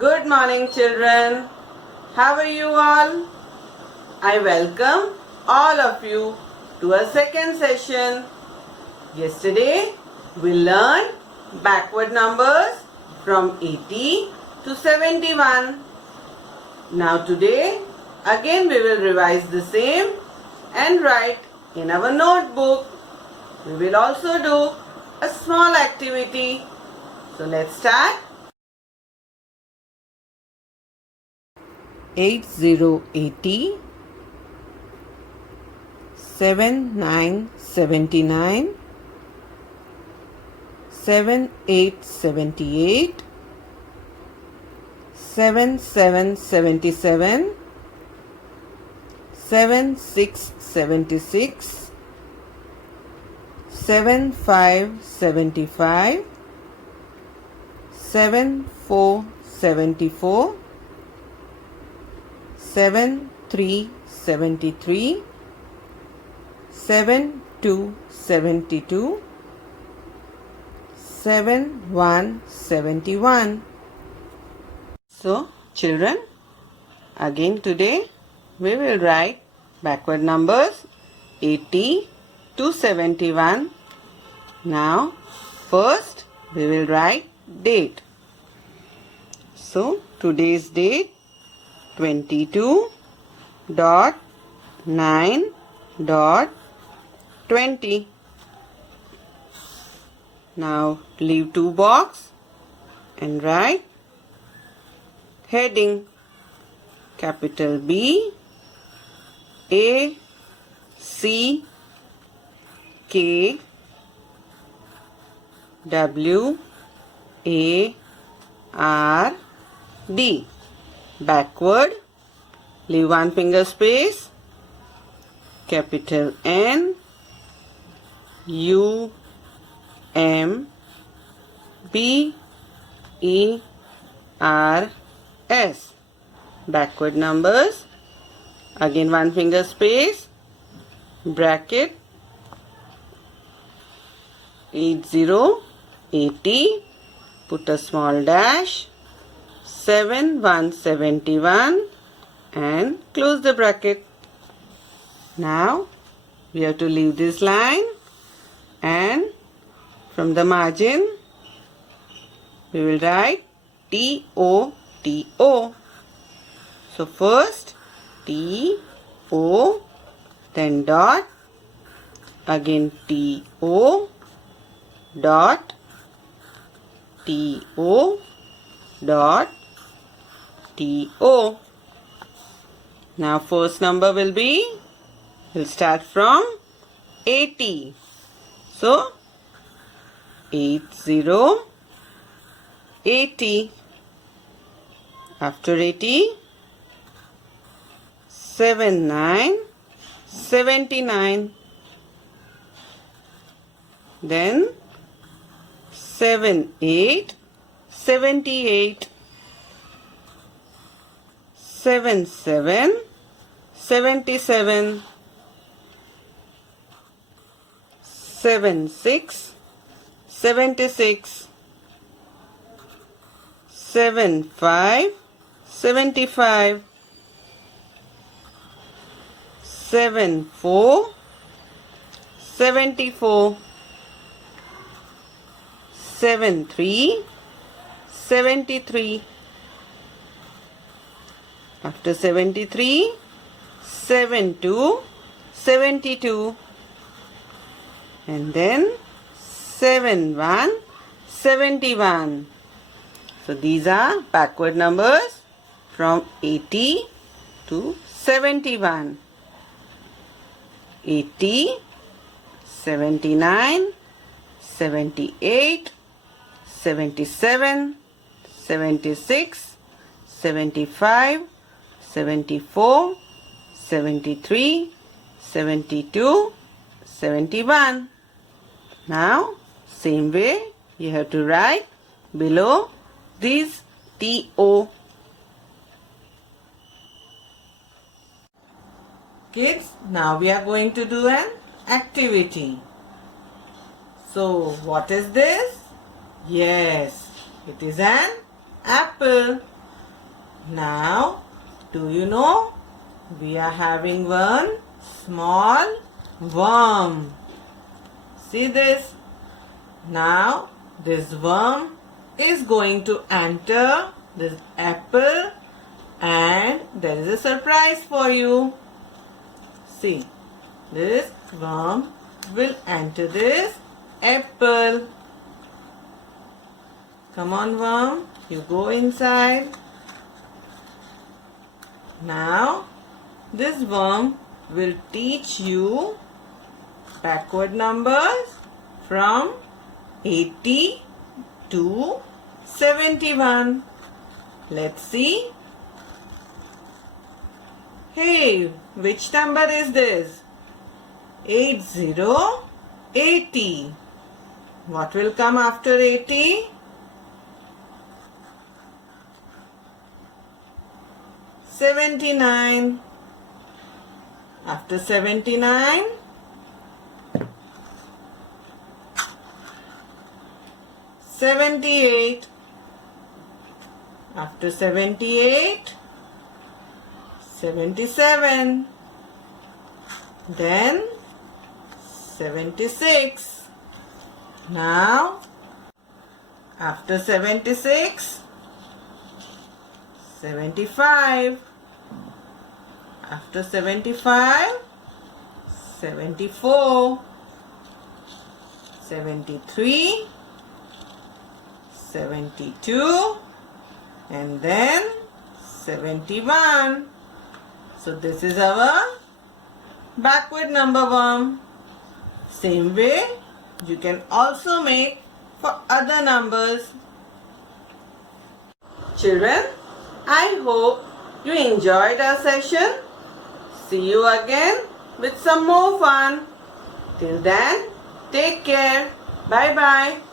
Good morning, children. How are you all? I welcome all of you to a second session. Yesterday, we learned backward numbers from 80 to 71. Now today, again we will revise the same and write in our notebook. We will also do a small activity. So let's start. 8080, 7979, 7878, 7777, 7676, 7575, 7474, 7373, 7272, 7171. So, children, again today we will write backward numbers 80 to 71. Now, first we will write date. So, today's date 22.9.20. Now leave two box and write heading capital B A C K W A R D. Backward, leave one finger space, capital N U M B E R S. Backward numbers, again one finger space, bracket 8080, put a small dash, 7171 and close the bracket. Now we have to leave this line and from the margin we will write TOTO. So first TO, then dot, again TO, dot, TO, dot, TO. Now first number will be, we'll start from 80. So 80. After 80, 79. Then 78. 77, 77, 76, 76, 75, 75, 74, 74, 73, 73. After 73, 72, 72. And then 71, 71. So these are backward numbers from 80 to 71. 80, 79, 78, 77, 76, 75, 74, 73, 72, 71. Now, same way you have to write below these TO. Kids, now we are going to do an activity. So, what is this? Yes, it is an apple. Now, do you know we are having one small worm? See this? Now, this worm is going to enter this apple and there is a surprise for you. See, this worm will enter this apple. Come on, worm, you go inside. Now, this worm will teach you backward numbers from 80 to 71. Let's see. Hey, which number is this? 80. What will come after 80? 79. After 79, 78. After 78, 77. Then 76. Now, after 76, 75. After 75, 74. 73. 72. And then 71. So this is our backward number worm. Same way you can also make for other numbers. Children, I hope you enjoyed our session. See you again with some more fun. Till then, take care. Bye bye.